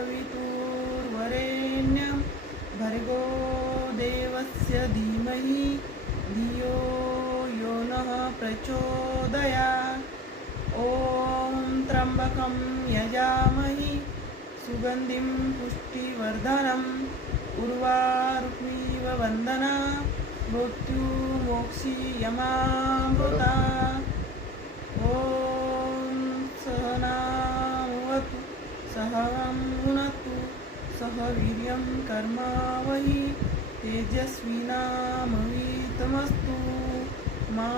सवितुर्वरेण्यं भर्गो देवस्य धीमहि धियो यो नः प्रचोदयात्। ॐ त्र्यम्बकं यजामहि सुगन्धिं पुष्टिवर्धनम् उर्वारुक्मिव वन्दना मृत्युमोक्षीयमामृता। ॐ सहनावतु सहं भुनक्तु सह वीर्यं कर्मावहि तेजस्विनामवितमस्तु मा